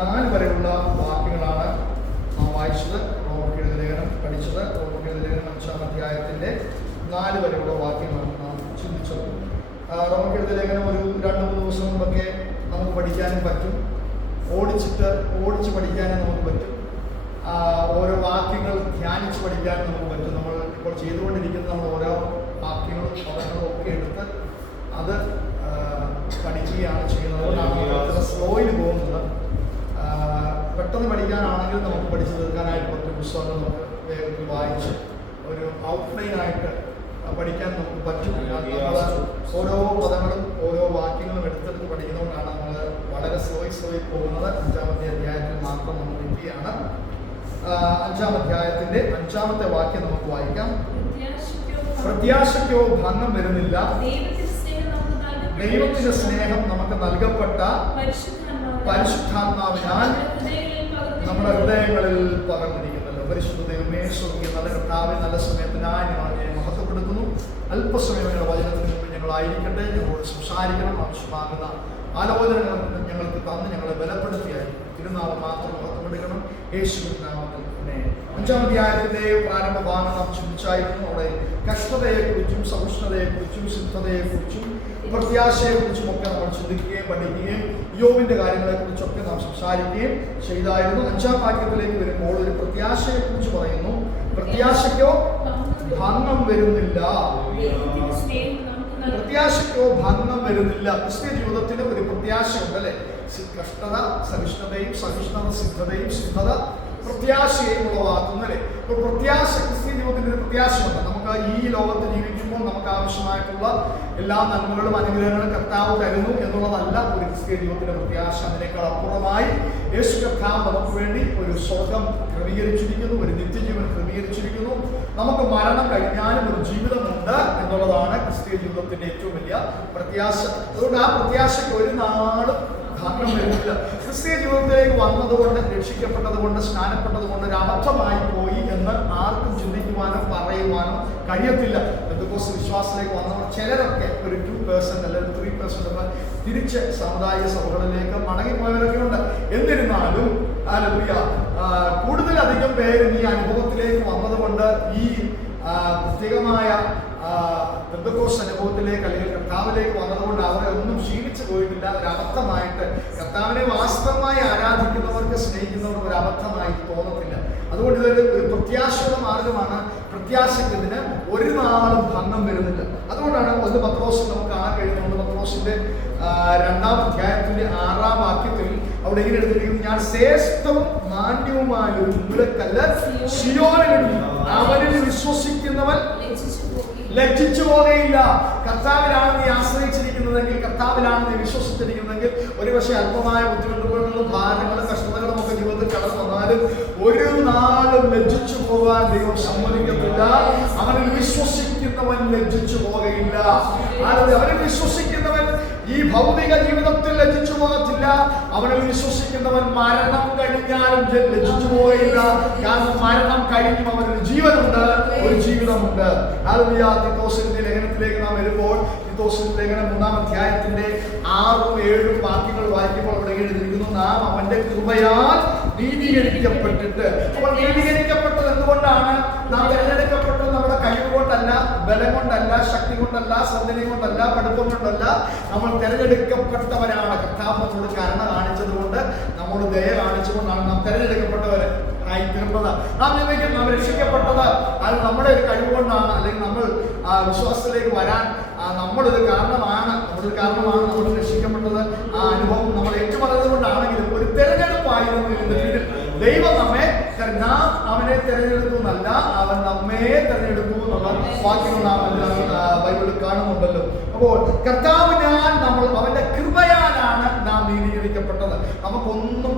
4 വരെയുള്ള വാക്യങ്ങളാണ് നാം വായിച്ചത്. റോമർക്കെഴുതിയ ലേഖനം പഠിച്ചത്. റോമർക്കെഴുതിയ ലേഖനം 5-ാം അധ്യായത്തിൻ്റെ 4 വരെയുള്ള വാക്യങ്ങളാണ് നാം ചിന്തിച്ചത്. റോമർക്കെഴുതിയ ലേഖനം ഒരു 2-3 ദിവസം മുമ്പൊക്കെ നമുക്ക് പഠിക്കാനും പറ്റും. ഓടിച്ച് പഠിക്കാനും നമുക്ക് പറ്റും. ഓരോ വാക്യങ്ങൾ ധ്യാനിച്ച് പഠിക്കാനും നമുക്ക് പറ്റും. നമ്മൾ ഇപ്പോൾ ചെയ്തുകൊണ്ടിരിക്കുന്ന നമ്മൾ ഓരോ വാക്യങ്ങളും പദങ്ങളും ഒക്കെ എടുത്ത് അത് പഠിക്കുകയാണ് ചെയ്യുന്നത്. അതുകൊണ്ടാണ് സ്ലോയിൽ പോകുന്നത്. പെട്ടെന്ന് പഠിക്കാനാണെങ്കിൽ നമുക്ക് പഠിച്ചു തീർക്കാനായിട്ട് പറ്റും. പുസ്തകങ്ങൾ നമുക്ക് വേഗത്തിൽ വായിച്ച് ഒരു ഔട്ട്ലൈനായിട്ട് പഠിക്കാൻ നമുക്ക് പറ്റും. ഓരോ പദങ്ങളും ഓരോ വാക്യങ്ങളും എടുത്തെടുത്ത് പഠിക്കുന്നതുകൊണ്ടാണ് നമ്മൾ വളരെ സ്ലോയിൽ പോകുന്നത്. 5-ാമത്തെ അധ്യായത്തിൽ മാത്രം നമ്മൾ നിൽക്കുകയാണ്. 5-ാം അധ്യായത്തിന്റെ 5-ാമത്തെ വാക്യം നമുക്ക് വായിക്കാം. പ്രത്യാശയ്ക്കോ ഭംഗം വരുന്നില്ല. ദൈവത്തിന്റെ സ്നേഹം നമുക്ക് നൽകപ്പെട്ട പരിശുദ്ധാത്മാവിനാൽ നമ്മുടെ ഹൃദയങ്ങളിൽ പകർന്നിരിക്കുന്നല്ലോ. പരിശുദ്ധ ദൈവമേ, സ്വർഗീയ നല്ല കർത്താവേ, നല്ല സമയത്തിനായി ഞങ്ങളെ മഹത്വപ്പെടുത്തുന്നു. അല്പസമയം ഞങ്ങളുടെ വചനത്തിന് മുമ്പിൽ ഞങ്ങളായിരിക്കട്ടെ. ഞങ്ങളോട് സംസാരിക്കണം. ആവശ്യമാകുന്ന ആലോചനകൾ ഞങ്ങൾക്ക് തന്ന് ഞങ്ങളെ ബലപ്പെടുത്തിയായി തിരുനാമം മാത്രം മഹത്വപ്പെടുക്കണം. യേശുവിന്റെ നാമത്തിൽ തന്നെ. 5-ാം അധ്യായത്തിന്റെ പ്രാരംഭ ഭാഗം നാം ചിന്തിച്ചായിരുന്നു. അവിടെ കഷ്ടതയെക്കുറിച്ചും സഹിഷ്ണുതയെക്കുറിച്ചും സിദ്ധതയെക്കുറിച്ചും പ്രത്യാശയെക്കുറിച്ചും ഒക്കെ നമ്മൾ ചിന്തിക്കുകയും പഠിക്കുകയും യോബിന്റെ കാര്യങ്ങളെക്കുറിച്ചൊക്കെ നാം സംസാരിക്കുകയും ചെയ്തായിരുന്നു. 5-ാം വാക്യത്തിലേക്ക് വരുമ്പോൾ ഒരു പ്രത്യാശയെക്കുറിച്ച് പറയുന്നു. പ്രത്യാശയ്ക്കോ ഭംഗം വരുന്നില്ല. പ്രത്യാശയ്ക്കോ ഭംഗം വരുന്നില്ല. ക്രിസ്ത്യ ജീവിതത്തിന് ഒരു പ്രത്യാശ ഉണ്ടല്ലേ? കഷ്ടത സഹിഷ്ണുതയും സിദ്ധതയും സിദ്ധത പ്രത്യാശയും ഉളവാക്കുന്നല്ലേ? അപ്പോൾ പ്രത്യാശ, ക്രിസ്ത്യ ജീവിതത്തിന്റെ ഒരു പ്രത്യാശയുണ്ട്. നമുക്ക് ഈ ലോകത്ത് ജീവിക്കുമ്പോൾ നമുക്ക് ആവശ്യമായിട്ടുള്ള എല്ലാ നന്മകളും അനുഗ്രഹങ്ങളും കർത്താവ് തരുന്നു എന്നുള്ളതല്ല ഒരു ക്രിസ്ത്യ ജീവിതത്തിന്റെ പ്രത്യാശ. അതിനേക്കാൾ അപ്പുറമായി യേശു കർത്താവ് നമുക്ക് വേണ്ടി ഒരു സ്വർഗം ക്രമീകരിച്ചിരിക്കുന്നു, ഒരു നിത്യജീവൻ ക്രമീകരിച്ചിരിക്കുന്നു. നമുക്ക് മരണം കഴിഞ്ഞാലും ഒരു ജീവിതമുണ്ട് എന്നുള്ളതാണ് ക്രിസ്ത്യ ജീവിതത്തിന്റെ ഏറ്റവും വലിയ പ്രത്യാശ. അതുകൊണ്ട് ആ പ്രത്യാശയ്ക്ക് ഒരു നാളും ഭംഗം വരുന്നില്ല. ക്രിസ്ത്യ ജീവിതത്തിലേക്ക് വന്നതുകൊണ്ട്, രക്ഷിക്കപ്പെട്ടതുകൊണ്ട്, സ്നാനപ്പെട്ടതുകൊണ്ട് ഒരു അബദ്ധമായി പോയി എന്ന് ആർക്കും ചിന്തിക്കുവാനോ പറയുവാനോ കഴിയത്തില്ല. പെന്തക്കോസ്ത് വിശ്വാസത്തിലേക്ക് വന്നവർ ചിലരൊക്കെ ഒരു 2% അല്ലെങ്കിൽ 3% ഒക്കെ തിരിച്ച് സാമുദായിക സഭകളിലേക്ക് മടങ്ങിപ്പോയവരൊക്കെ ഉണ്ട്. എന്നിരുന്നാലും കൂടുതലധികം പേര് ഈ അനുഭവത്തിലേക്ക് വന്നതുകൊണ്ട്, ഈ പ്രത്യേകമായ പെന്തക്കോസ്ത് അനുഭവത്തിലേക്ക് അല്ലെങ്കിൽ കർത്താവിലേക്ക് വന്നതുകൊണ്ട് അവരെ ഒന്നും ക്ഷീണിച്ചു പോയിട്ടില്ല. ഒരു അബദ്ധമായിട്ട് കർത്താവിനെ വാസ്തവമായി ആരാധിക്കുന്നവർക്ക്, സ്നേഹിക്കുന്നവർക്ക് ഒരു അബദ്ധമായി തോന്നത്തില്ല. അതുകൊണ്ട് ഇതൊരു പ്രത്യാശയുടെ മാർഗമാണ്. പ്രത്യാശയ്ക്ക് ഇതിന് ഒരു നാളും ഭംഗം വരുന്നില്ല. അതുകൊണ്ടാണ് 1 പത്രോസ് നമുക്ക് കാണാൻ കഴിയുന്നത്. 1 പത്രോസിന്റെ 2-ാം അധ്യായത്തിന്റെ 6-ാം വാക്യത്തിൽ അവിടെ ഇങ്ങനെ എഴുതിയിരിക്കുന്നു: ഞാൻ ശ്രേഷ്ഠവും മാന്യവുമായ ഒരു മൂലക്കല്ല് സിയോനിൽ അവനിൽ വിശ്വസിക്കുന്നവൻ ലജ്ജിച്ചു പോകുകയില്ല. കർത്താവിലാണ് നീ ആശ്രയിച്ചിരിക്കുന്നതെങ്കിൽ, കർത്താവിലാണ് നീ വിശ്വസിച്ചിരിക്കുന്നതെങ്കിൽ, ഒരുപക്ഷെ അല്പമായ ബുദ്ധിമുട്ടുകളും ഭാരങ്ങളും കഷ്ടതകളും ഒക്കെ ജീവിതത്തിൽ കടന്നു വന്നാലും ഒരു നാളും ലജ്ജിച്ചു പോകാൻ ദൈവം സമ്മതിക്കത്തില്ല. അവനിൽ വിശ്വസിക്കുന്നവൻ ലജ്ജിച്ചു പോകുകയില്ല. അവനിൽ വിശ്വസിക്കുന്നവൻ ഈ ഭൗതിക ജീവിതത്തിൽ ലജ്ജിച്ചു പോകത്തില്ല. അവനിൽ വിശ്വസിക്കുന്നവൻ മരണം കഴിഞ്ഞാലും ലജ്ജിച്ചു പോവുകയില്ല. കാരണം മരണം കഴിഞ്ഞും അവനൊരു ജീവനുണ്ട്, ഒരു ജീവിതമുണ്ട്. തീത്തോസിന്റെ ലേഖനത്തിലേക്ക് നാം വരുമ്പോൾ, തീത്തോസിന്റെ ലേഖനം 3-ാം അധ്യായത്തിന്റെ 6-ഉം 7-ഉം വാക്യങ്ങൾ വായിക്കുമ്പോൾ അവിടെ എഴുതിയിരിക്കുന്നു: നാം അവന്റെ കൃപയാൽ നീതീകരിക്കപ്പെട്ടിട്ട്. അപ്പോൾ നീതീകരിക്കപ്പെട്ടത് എന്തുകൊണ്ടാണ്? നാം തിരഞ്ഞെടുക്കപ്പെട്ടത് നമ്മുടെ കഴിവ് കൊണ്ടല്ല, ബലം കൊണ്ടല്ല, ശക്തി കൊണ്ടല്ല, സൗന്ദര്യം കൊണ്ടല്ല, പഠിത്തം കൊണ്ടല്ല. നമ്മൾ തിരഞ്ഞെടുക്കപ്പെട്ടവരാണ്. കർത്താവ് നമ്മോട് കരുണ കാണിച്ചത് കൊണ്ട്, നമ്മോട് ദയ കാണിച്ചുകൊണ്ടാണ് നാം തിരഞ്ഞെടുക്കപ്പെട്ടവര് ആയി തീർന്നത്. നാം ചിന്തിക്കും നാം രക്ഷിക്കപ്പെട്ടത് അത് നമ്മുടെ ഒരു കഴിവുകൊണ്ടാണ്, അല്ലെങ്കിൽ നമ്മൾ വിശ്വാസത്തിലേക്ക് വരാൻ നമ്മളൊരു കാരണമാണ് നമ്മൾ രക്ഷിക്കപ്പെട്ടത്. ആ അനുഭവം നമ്മൾ ഏറ്റുപറഞ്ഞത് കൊണ്ടാണെങ്കിലും ഒരു തെരഞ്ഞെടുപ്പായിരുന്നു ഇതിന്റെ കീഴിൽ. ദൈവം നാം അവനെ തെരഞ്ഞെടുത്തു എന്നല്ല, അവൻ നമ്മെ തെരഞ്ഞെടുത്തു എന്നുള്ള വാക്യങ്ങൾ നാം ബൈബിളിൽ കാണുന്നുണ്ടല്ലോ. അപ്പോൾ കർത്താവിനാൽ നമ്മൾ അവന്റെ കൃപയാലാണ് നാം നീതീകരിക്കപ്പെട്ടത്. നമുക്കൊന്നും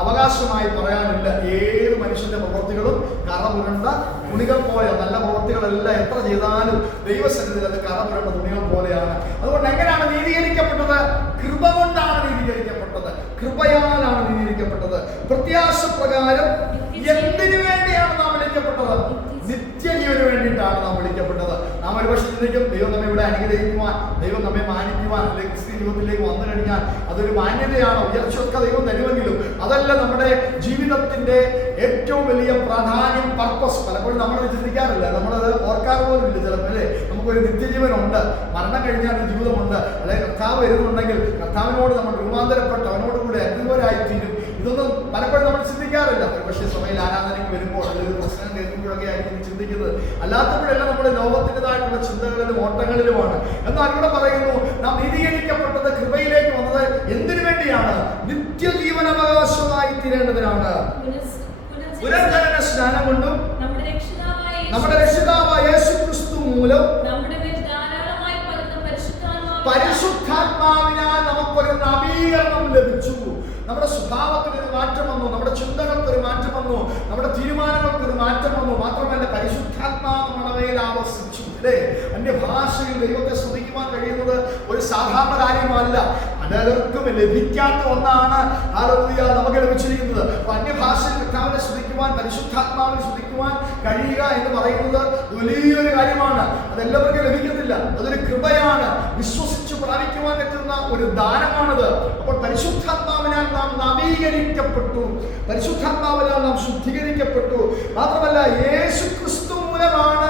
അവകാശമായി പറയാനില്ല. ഏത് മനുഷ്യന്റെ പ്രവൃത്തികളും കറപുരണ്ട തുണികൾ പോലെ, നല്ല പ്രവൃത്തികളെല്ലാം എത്ര ചെയ്താലും ദൈവസന്നിധിയിൽ അത് കറപുരണ്ട തുണികൾ പോലെയാണ്. അതുകൊണ്ട് എങ്ങനെയാണ് നീതീകരിക്കപ്പെട്ടത്? കൃപ കൊണ്ടാണ് നീതീകരിക്കപ്പെട്ടത്, കൃപയാലാണ് നീതീകരിക്കപ്പെട്ടത്. പ്രത്യാശ പ്രകാരം എന്തിനു വേണ്ടിയാണ് നാം വിളിക്കപ്പെട്ടത്? നിത്യജീവന് വേണ്ടിയിട്ടാണ് നാം വിളിക്കപ്പെട്ടത്. നാം ഒരുപക്ഷെ ചിന്തിക്കും, ദൈവം നമ്മെ ഇവിടെ അനുഗ്രഹിക്കുവാൻ, ദൈവം നമ്മെ മാനിക്കുവാൻ, അല്ലെങ്കിൽ ജീവിതത്തിലേക്ക് വന്നു കഴിഞ്ഞാൽ അതൊരു മാന്യതയാണ്, ഉയർച്ചയൊക്കെ ദൈവം തരുമെങ്കിലും അതല്ല നമ്മുടെ ജീവിതത്തിന്റെ ഏറ്റവും വലിയ പ്രാധാന്യം, പർപ്പസ്. പലപ്പോഴും നമ്മളത് ചിന്തിക്കാറില്ല, നമ്മളത് ഓർക്കാറ് പോലും ഇല്ല ചിലപ്പോൾ അല്ലേ. നമുക്കൊരു നിത്യജീവനുണ്ട്, മരണം കഴിഞ്ഞാൽ ഒരു ജീവിതമുണ്ട്, അല്ലെങ്കിൽ കർത്താവ് വരുന്നുണ്ടെങ്കിൽ കർത്താവിനോട് നമ്മൾ രൂപാന്തരപ്പെട്ട് അവനോടുകൂടി അനുകൂലരായിത്തീരും. ഇതൊന്നും പലപ്പോഴും നമ്മൾ ചിന്തിക്കാറില്ല. പക്ഷേ സഭയിൽ ആരാധനയ്ക്ക് വരുമ്പോൾ അല്ലെങ്കിൽ പ്രശ്നം കേൾക്കുമ്പോഴൊക്കെ ആയിരിക്കും ചിന്തിക്കുന്നത്. അല്ലാത്തപ്പോഴെല്ലാം നമ്മുടെ ലോകത്തിൻ്റെതായിട്ടുള്ള ചിന്തകളിലും ഓട്ടങ്ങളിലുമാണ്. എന്നാൽ ഇവിടെ പറയുന്നു, നാം നീതീകരിക്കപ്പെട്ടത്, കൃപയിലേക്ക് വന്നത് എന്തിനു വേണ്ടിയാണ്? നിത്യജീവനവകാശമായി തീരേണ്ടതിനാണ്. പുനർജനന സ്നാനം കൊണ്ടും നമ്മുടെ രക്ഷിതാവായ യേശുക്രിസ്തു മൂലം പരിശുദ്ധാത്മാവിനാൽ നമുക്കൊരു നവീകരണം ലഭിച്ചു. നമ്മുടെ സ്വഭാവത്തിനൊരു മാറ്റം വന്നു, നമ്മുടെ ചിന്തകൾക്കൊരു മാറ്റം വന്നു, നമ്മുടെ തീരുമാനങ്ങൾക്കൊരു മാറ്റം വന്നു. മാത്രമല്ല പരിശുദ്ധാത്മാവ് നമ്മുടെ മേൽ ആവസിച്ചു. അല്ലേ? അന്യഭാഷയിൽ ദൈവത്തെ സ്തുതിക്കുവാൻ കഴിയുന്നത് ഒരു സാധാരണ കാര്യമല്ല, അനർക്കും ലഭിക്കാത്ത ഒന്നാണ്. ഹല്ലേലൂയ, നമുക്ക് ലഭിച്ചിരിക്കുന്നത്. അന്യഭാഷയിൽ കർത്താവിനെ സ്തുതിക്കുവാൻ, പരിശുദ്ധാത്മാവിനെ സ്തുതിക്കുവാൻ കഴിയുക എന്ന് പറയുന്നത് വലിയൊരു കാര്യമാണ്. അതെല്ലാവർക്കും ലഭിക്കുന്നില്ല, അതൊരു കൃപയാണ്. വിശ്വസിച്ച് പ്രാപിക്കുവാൻ പറ്റുന്ന ഒരു ദാനമാണത്. അപ്പോൾ പരിശുദ്ധാത്മാവിനാൽ നാം നവീകരിക്കപ്പെട്ടു, പരിശുദ്ധാത്മാവിനാൽ നാം ശുദ്ധീകരിക്കപ്പെട്ടു. മാത്രമല്ല യേശുക്രിസ്തു മൂലമാണ്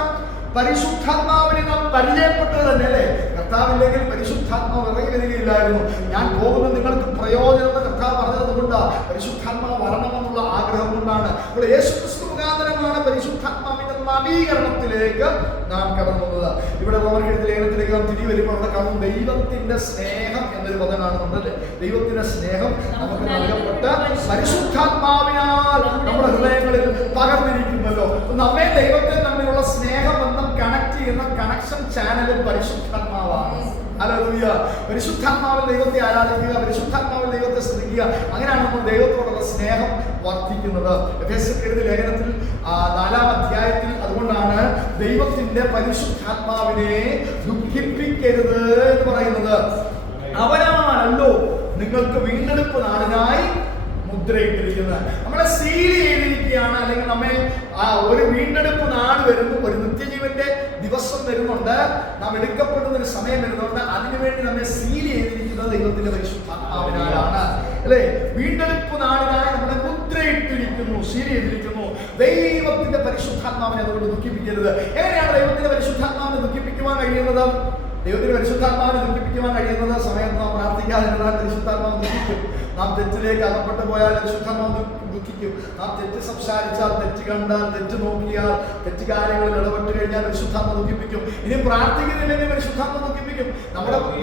പരിശുദ്ധാത്മാവിനെ നാം പരിചയപ്പെട്ടത് തന്നെ. അല്ലേ? കർത്താവില്ലെങ്കിൽ പരിശുദ്ധാത്മാവ് ഇറങ്ങി വരികയില്ലായിരുന്നു. ഞാൻ പോകുന്നത് നിങ്ങൾക്ക് പ്രയോജനം എന്ന് കർത്താവ് പറഞ്ഞത് കൊണ്ടാണ്, പരിശുദ്ധാത്മാവ് വരണമെന്നുള്ള ആഗ്രഹം കൊണ്ടാണ്. അപ്പോൾ യേശുക്രിസ്തു മുഖാന്തരമാണ് പരിശുദ്ധാത്മാവിന്റെ നവീകരണത്തിലേക്ക് നാം കടന്നു വന്നത്. ഇവിടെ റോമർക്കെഴുതിയ ലേഖനത്തിലേക്ക് നാം തിരികെ വരുമ്പോൾ അവിടെ കാണും ദൈവത്തിന്റെ സ്നേഹം എന്നൊരു പദം കാണുന്നുണ്ട്. ദൈവത്തിന്റെ സ്നേഹം നമുക്ക് നൽകപ്പെട്ട പരിശുദ്ധാത്മാവിനാൽ നമ്മുടെ ഹൃദയങ്ങളിൽ പകർന്നിരിക്കുന്നല്ലോ. നമ്മെ ദൈവത്തെ തമ്മിലുള്ള സ്നേഹബന്ധം കണക്ട് ചെയ്യുന്ന കണക്ഷൻ ചാനലും പരിശുദ്ധാത്മാവാണ്. ഹല്ലേലൂയ. പരിശുദ്ധാത്മാവിൽ ദൈവത്തെ ആരാധിക്കുക, പരിശുദ്ധാത്മാവിൽ ദൈവത്തെ സ്തുതിക്കുക. അങ്ങനെയാണ് നമ്മൾ ദൈവത്തോടുള്ള സ്നേഹം വർദ്ധിക്കുന്നത്. എഫേസ്യർക്കെഴുതിയ ലേഖനത്തിൽ 4-ാം അധ്യായത്തിൽ അതുകൊണ്ടാണ് ദൈവത്തിന്റെ പരിശുദ്ധാത്മാവിനെ ദുഃഖിപ്പിക്കരുത് എന്ന് പറയുന്നത്. അവനാണല്ലോ നിങ്ങൾക്ക് വീണ്ടെടുപ്പ് നാളിനായി മുദ്രയിട്ടിരിക്കുന്നത്. നമ്മളെ സീൽ ചെയ്തിരിക്കുകയാണ്. അല്ലെങ്കിൽ നമ്മെ ഒരു വീണ്ടെടുപ്പ് നാട് വരുന്നു, ഒരു നിത്യജീവന്റെ ദിവസം വരുന്നുണ്ട്, നാം എടുക്കപ്പെടുന്ന ഒരു സമയം വരുന്നുണ്ട്. അതിനുവേണ്ടി നമ്മെ സീൽ ചെയ്തിരിക്കുന്നത് ദൈവത്തിന്റെ പരിശുദ്ധാത്മാവിനാലാണ്. അല്ലേ? വീണ്ടെടുപ്പ് നാടിനായി നമ്മളെ മുദ്രയിട്ടിരിക്കുന്നു, സീൽ ചെയ്തിരിക്കുന്നു. ദൈവത്തിന്റെ പരിശുദ്ധാത്മാവിനെ അതുകൊണ്ട് ദുഃഖിപ്പിക്കരുത്. എങ്ങനെയാണ് ദൈവത്തിന്റെ പരിശുദ്ധാത്മാവിനെ ദുഃഖിപ്പിക്കുവാൻ കഴിയുന്നത്? ദൈവത്തിന്റെ പരിശുദ്ധാത്മാവിനെ ദുഃഖിപ്പിക്കുവാൻ കഴിയുന്നത് സമയത്ത് നാം പ്രാർത്ഥിക്കാതിരുന്നാൽ പരിശുദ്ധാത്മാവ് ദുഃഖിക്കും. നാം തെറ്റിലേക്ക് അകപ്പെട്ടു പോയാൽ പരിശുദ്ധാത്മാവ് ദുഃഖിക്കും. നാം തെറ്റ് സംസാരിച്ചാൽ, തെറ്റ് കണ്ടാൽ, തെറ്റ് നോക്കിയാൽ, തെറ്റ് കാര്യങ്ങളിൽ ഇടപെട്ട് കഴിഞ്ഞാൽ പരിശുദ്ധാത്മാവ് ദുഃഖിപ്പിക്കും. ഇനി പ്രാർത്ഥിക്കുന്നില്ലെങ്കിൽ പരിശുദ്ധാത്മാവ് ദുഃഖിപ്പിക്കും.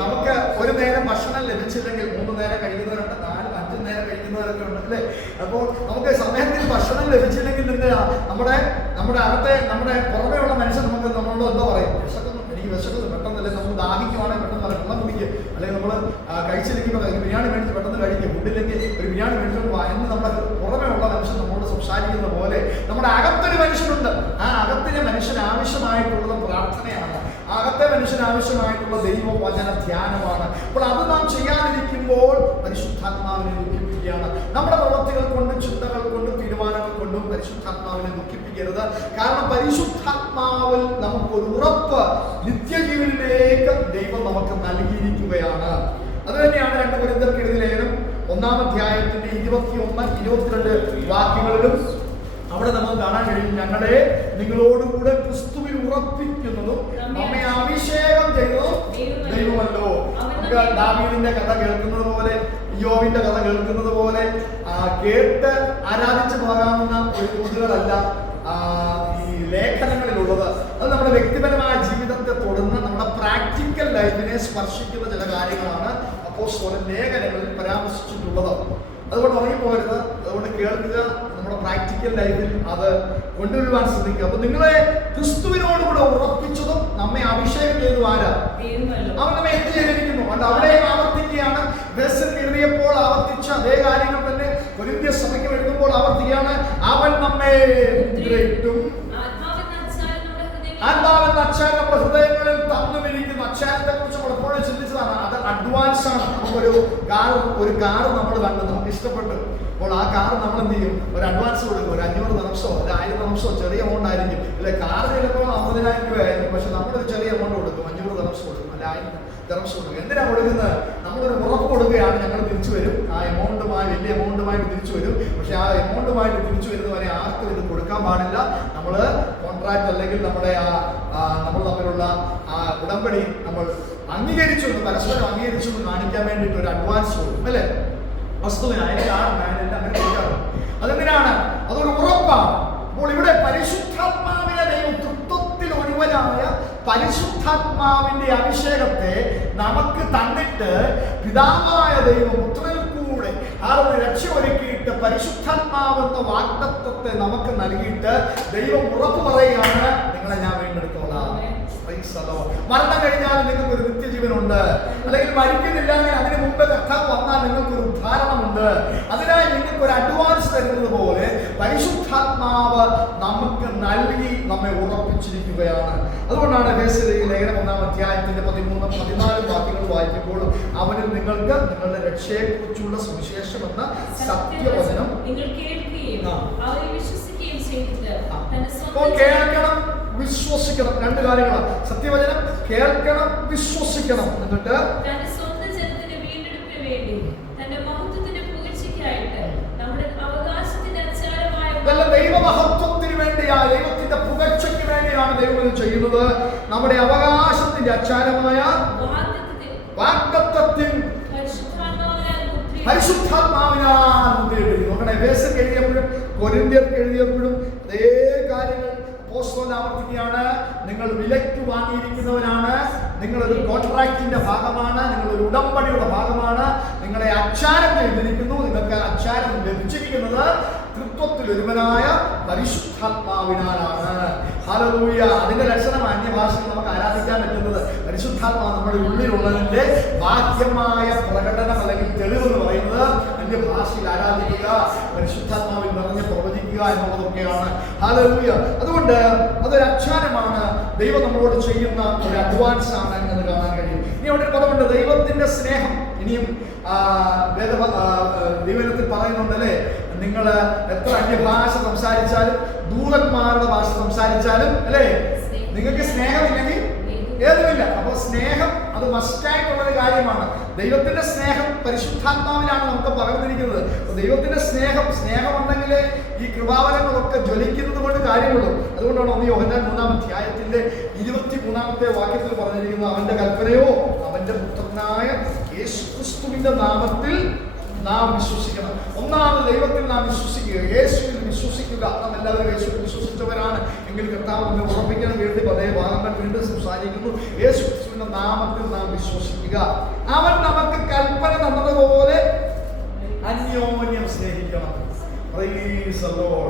നമുക്ക് ഒരു നേരം ഭക്ഷണം ലഭിച്ചില്ലെങ്കിൽ 3 നേരം കഴിക്കുന്നവരുണ്ട്, 4-5 നേരം കഴിക്കുന്നവരൊക്കെ ഉണ്ട്. അല്ലേ? അപ്പോൾ നമുക്ക് സമയത്തിൽ ഭക്ഷണം ലഭിച്ചില്ലെങ്കിൽ നമ്മുടെ അകത്തെ, നമ്മുടെ പുറമേയുള്ള മനുഷ്യൻ നമ്മളോട് എന്താ പറയും? എനിക്ക് വിശക്കുന്നു, പെട്ടെന്നല്ലേ നമ്മൾ ദാഹിക്കുവാണെങ്കിൽ പെട്ടെന്ന് പറയും വെള്ളം കുടിക്കുക, അല്ലെങ്കിൽ നമ്മൾ കഴിച്ചില്ലെങ്കിൽ ബിരിയാണി മേടിച്ച് പെട്ടെന്ന് കഴിക്കുക, ഫുഡില്ലെങ്കിൽ ഒരു ബിരിയാണി മേടിച്ചോണ്ട് വാ എന്ന് നമ്മുടെ പുറമേ ഉള്ള മനുഷ്യൻ നമ്മളോട് സംസാരിക്കുന്ന പോലെ നമ്മുടെ അകത്തൊരു മനുഷ്യനുണ്ട്. ആ അകത്തിലെ മനുഷ്യന് ആവശ്യമായിട്ടുള്ളത് പ്രാർത്ഥനയാണ്. അകത്തെ മനുഷ്യന് ആവശ്യമായിട്ടുള്ള ദൈവവചന ധ്യാനമാണ്. അപ്പോൾ അത് നാം ചെയ്യാതിരിക്കുമ്പോൾ പരിശുദ്ധാത്മാവിനെ ദുഃഖിപ്പിക്കുകയാണ്. നമ്മുടെ പ്രവൃത്തികൾ കൊണ്ടും ചിന്തകൾ കൊണ്ടും തീരുമാനങ്ങൾ കൊണ്ടും പരിശുദ്ധാത്മാവിനെ ദുഃഖിപ്പിക്കരുത്. കാരണം പരിശുദ്ധാത്മാവിൽ നമുക്കൊരു ഉറപ്പ് നിത്യജീവനിലേക്ക് ദൈവം നമുക്ക് നൽകിയിരിക്കുകയാണ്. അത് തന്നെയാണ് 2 കൊരിന്ത്യർക്കെഴുതിയ ലേഖനം 1-ാം അധ്യായത്തിന്റെ 21-22 വാക്യങ്ങളിലും അവിടെ നമുക്ക് കാണാൻ കഴിയും. ഞങ്ങളെ നിങ്ങളോടുകൂടെ ക്രിസ്തുവിൽ ഉറപ്പിക്കുന്നതും നമ്മെ അഭിഷേകം ചെയ്തതും ദൈവമല്ലോ. നമുക്ക് ദാവീദിന്റെ കഥ കേൾക്കുന്നത് പോലെ, യോബിന്റെ കഥ കേൾക്കുന്നത് പോലെ കേട്ട് ആരാധിച്ചു പോകാവുന്ന ഒരു കുതികളല്ല ഈ ലേഖനങ്ങളിലുള്ളത്. അത് നമ്മുടെ വ്യക്തിപരമായ ജീവിതത്തെ തൊടുന്ന, നമ്മുടെ പ്രാക്ടിക്കൽ ലൈഫിനെ സ്പർശിക്കുന്ന ചില കാര്യങ്ങളാണ് അപ്പോസ്തലൻ ലേഖനങ്ങളിൽ പരാമർശിച്ചിട്ടുള്ളത്. അതുകൊണ്ട് ഉറങ്ങിപ്പോകരുത്. അതുകൊണ്ട് കേൾക്കുക, നമ്മുടെ പ്രാക്ടിക്കൽ ലൈഫിൽ അത് കൊണ്ടുവരുവാൻ ശ്രമിക്കുക. അപ്പൊ നിങ്ങളെ ക്രിസ്തുവിനോടുകൂടെ ഉറപ്പിച്ചതും നമ്മെ അഭിഷേകം ചെയ്തു ആരാ? അവൻ നമ്മെ എന്ത് ചെയ്തിരിക്കുന്നു? അതുകൊണ്ട് അവിടെയും ആവർത്തിക്കുകയാണ്. എഴുതിയപ്പോൾ ആവർത്തിച്ച അതേ കാര്യങ്ങൾ തന്നെ കൊരിന്ത്യ സഭയ്ക്ക് എഴുതുമ്പോൾ ആവർത്തിക്കുകയാണ്. അവൻ നമ്മെ മുദ്രയിട്ടും ആത്മാവെന്ന അച്ചാരം നമ്മുടെ ഹൃദയങ്ങളിൽ തന്നുമിരിക്കുന്നു. അച്ചാരത്തെ കുറിച്ച് നമ്മൾ എപ്പോഴും ചിന്തിച്ചതാണ്. അത് അഡ്വാൻസ് ആണ്. നമുക്കൊരു കാറ് നമ്മൾ കണ്ടു, നമുക്ക് ഇഷ്ടപ്പെട്ടു. അപ്പോൾ ആ കാറ് നമ്മൾ എന്ത് ചെയ്യും? ഒരു അഡ്വാൻസ് കൊടുക്കും. ഒരു 500 ദിനംസോ ഒരു 1000 ദിനംസോ ചെറിയ എമൗണ്ട് ആയിരിക്കും. അല്ലെ? കാറ് ചിലപ്പോൾ 50,000 രൂപ ആയിരിക്കും. പക്ഷെ നമ്മളൊരു ചെറിയ എമൗണ്ട് കൊടുക്കും, 500 ദിനംസ് കൊടുക്കും, അല്ല 1000 ദർശനം കൊടുക്കുക. എന്തിനാ കൊടുക്കുന്നത്? നമ്മളൊരു ഉറപ്പ് കൊടുക്കുകയാണ്, ഞങ്ങൾ തിരിച്ചു വരും, ആ എമൗണ്ടുമായി വലിയ എമൗണ്ടുമായിട്ട് തിരിച്ചു വരും. പക്ഷെ ആ എമൗണ്ടുമായിട്ട് തിരിച്ചു വരുന്നവരെ ആർക്കും ഇത് കൊടുക്കാൻ പാടില്ല. നമ്മൾ കോൺട്രാക്ട് അല്ലെങ്കിൽ നമ്മുടെ നമ്മൾ തമ്മിലുള്ള ആ ഉടമ്പടി നമ്മൾ അംഗീകരിച്ചു എന്ന്, പരസ്പരം അംഗീകരിച്ചു എന്ന് കാണിക്കാൻ വേണ്ടിയിട്ട് ഒരു അഡ്വാൻസ് കൊടുക്കും അല്ലേ? വസ്തുവിന് അതിന്റെ കാരണം അതിനെല്ലാം അങ്ങനെ കൊടുക്കാറുണ്ട്. അതെന്തിനാണ്? അതൊരു ഉറപ്പാണ്. അപ്പോൾ ഇവിടെ പരിശുദ്ധാത്മാവിനെ ദൈവം തൃത്വത്തിൽ ഒരുവനായ പരിശുദ്ധാത്മാവിന്റെ അഭിഷേകത്തെ നമുക്ക് തന്നിട്ട് പിതാവായ ദൈവം പുത്രനിൽ കൂടെ രക്ഷ ഒരുക്കിയിട്ട് പരിശുദ്ധാത്മാവെന്ന വാഗ്ദത്തത്തെ നമുക്ക് നൽകിയിട്ട് ദൈവം ഉറപ്പ് പറയുകയാണ്, നിങ്ങളെ ഞാൻ വീണ്ടെടുത്തോളാം. മരണം കഴിഞ്ഞാൽ നിങ്ങൾക്ക് ഒരു നിത്യജീവനുണ്ട്, അല്ലെങ്കിൽ മരിക്കുന്നില്ലെങ്കിൽ അതിന് മുമ്പ് കർത്താവ് വന്നാൽ നിങ്ങൾക്കൊരു ഉദ്ധാരണമുണ്ട്. അതിനായി നിങ്ങൾക്ക് ഒരു അഡ്വാൻസ് തരുന്നത് പോലെ പരിശുദ്ധാത്മാവ് നമുക്ക് നൽകി നമ്മെ ഉറപ്പിച്ചിരിക്കുകയാണ്. അതുകൊണ്ടാണ് എഫേസ്യരുടെ ലേഖനം 1-ാം അധ്യായത്തിന്റെ 13-14 വാക്യങ്ങൾ വായിക്കുമ്പോൾ അവനിൽ നിങ്ങൾക്ക് നിങ്ങളുടെ രക്ഷയെക്കുറിച്ചുള്ള സുവിശേഷം എന്ന സത്യവചനം കേൾക്കണം, വിശ്വസിക്കണം. രണ്ട് കാര്യങ്ങളാണ്. സത്യവചനം കേൾക്കണം, വിശ്വസിക്കണം. എന്നിട്ട് ദൈവമഹത്വത്തിന് വേണ്ടിയാണ്, ദൈവത്തിന്റെ പുകഴ്ചയ്ക്ക് വേണ്ടിയാണ് ദൈവം ഇത് ചെയ്യുന്നത്. നമ്മുടെ അവകാശത്തിന്റെ അച്ചാരമായ വാഗ്ദത്തത്തിൽ പരിശുദ്ധാത്മാവിനാൽ മുദ്രയിട്ടിരിക്കുന്നു. നോക്കണേ, എഫേസ്യർക്ക് എഴുതിയപ്പോഴും കൊരിന്ത്യർക്ക് എഴുതിയപ്പോഴും അതേ കാര്യങ്ങൾ അപ്പോസ്തലൻ ആവർത്തിക്കുകയാണ്. നിങ്ങൾ വിലയ്ക്ക് വാങ്ങിയിരിക്കുന്നവരാണ്, നിങ്ങളൊരു കോൺട്രാക്റ്റിന്റെ ഭാഗമാണ്, നിങ്ങളൊരു ഉടമ്പടിയുടെ ഭാഗമാണ്, നിങ്ങളെ അച്ചാരം ചെയ്തിരിക്കുന്നു. നിങ്ങൾക്ക് അച്ചാരം ലഭിച്ചിരിക്കുന്നത് തൃത്വത്തിൽ ഒരുവനായ പരിശുദ്ധാത്മാവിനാലാണ്. ഹല്ലേലൂയ. അതിന്റെ ലക്ഷണം അന്യഭാഷയിൽ നമുക്ക് ആരാധിക്കാൻ പറ്റുന്നത് പരിശുദ്ധാത്മാവ് നമ്മുടെ ഉള്ളിലുള്ളതിന്റെ ബാഹ്യമായ പ്രകടനം അല്ലെങ്കിൽ തെളിവെന്ന് പറയുന്നത് അന്യഭാഷയിൽ ആരാധിക്കുക, പരിശുദ്ധാത്മാവിൽ നിറഞ്ഞ് പ്രവചിക്കുക എന്നുള്ളതൊക്കെയാണ്. ഹല്ലേലൂയ. അതുകൊണ്ട് അതൊരു അച്ചാരമാണ്, ദൈവം നമ്മളോട് ചെയ്യുന്ന ഒരു അഡ്വാൻസ് ആണ് എന്ന് കാണാൻ കഴിയും. ഇനി അവിടെ ഒരു പദമുണ്ട്, ദൈവത്തിന്റെ സ്നേഹം. ഇനിയും ദൈവത്തിൽ പറയുന്നുണ്ടല്ലേ, നിങ്ങൾ എത്ര അന്യഭാഷ സംസാരിച്ചാലും ദൂതന്മാരുടെ ഭാഷ സംസാരിച്ചാലും അല്ലേ, നിങ്ങൾക്ക് സ്നേഹമില്ലെങ്കിൽ ഏതുമില്ല. അപ്പൊ സ്നേഹം അത് മസ്റ്റായിട്ടുള്ളൊരു കാര്യമാണ്. ദൈവത്തിന്റെ സ്നേഹം പരിശുദ്ധാത്മാവിലാണ് നമുക്ക് പകർന്നിരിക്കുന്നത്. ദൈവത്തിന്റെ സ്നേഹം ഉണ്ടെങ്കിലേ ഈ കൃപാവരങ്ങളൊക്കെ ജ്വലിക്കുന്നത് കൊണ്ട് കാര്യമുള്ളൂ. അതുകൊണ്ടാണ് 1 യോഹന്നാൻ 3-ാം അധ്യായത്തിന്റെ 23-ാമത്തെ വാക്യത്തിൽ പറഞ്ഞിരിക്കുന്നത്, അവന്റെ കൽപ്പനയോ അവന്റെ പുത്രനായ യേശുക്രിസ്തുവിന്റെ നാമത്തിൽ നാം വിശ്വസിക്കണം. ഒന്നാമത് ദൈവത്തിൽ നാം വിശ്വസിക്കുക, യേശുവിൽ വിശ്വസിക്കുക. നാം എല്ലാവരും യേശുവിൽ വിശ്വസിച്ചവരാണ് എങ്കിൽ കർത്താവ് നമ്മെ ഉറപ്പിക്കാൻ വേണ്ടി അതേ ഭാഗങ്ങൾ വീണ്ടും സംസാരിക്കുന്നു. യേശുക്രിസ്തുവിന്റെ നാമത്തിൽ നാം വിശ്വസിക്കുക. അവൻ നമുക്ക് കൽപ്പന തന്നതുപോലെ അന്യോന്യം സ്നേഹിക്കണം.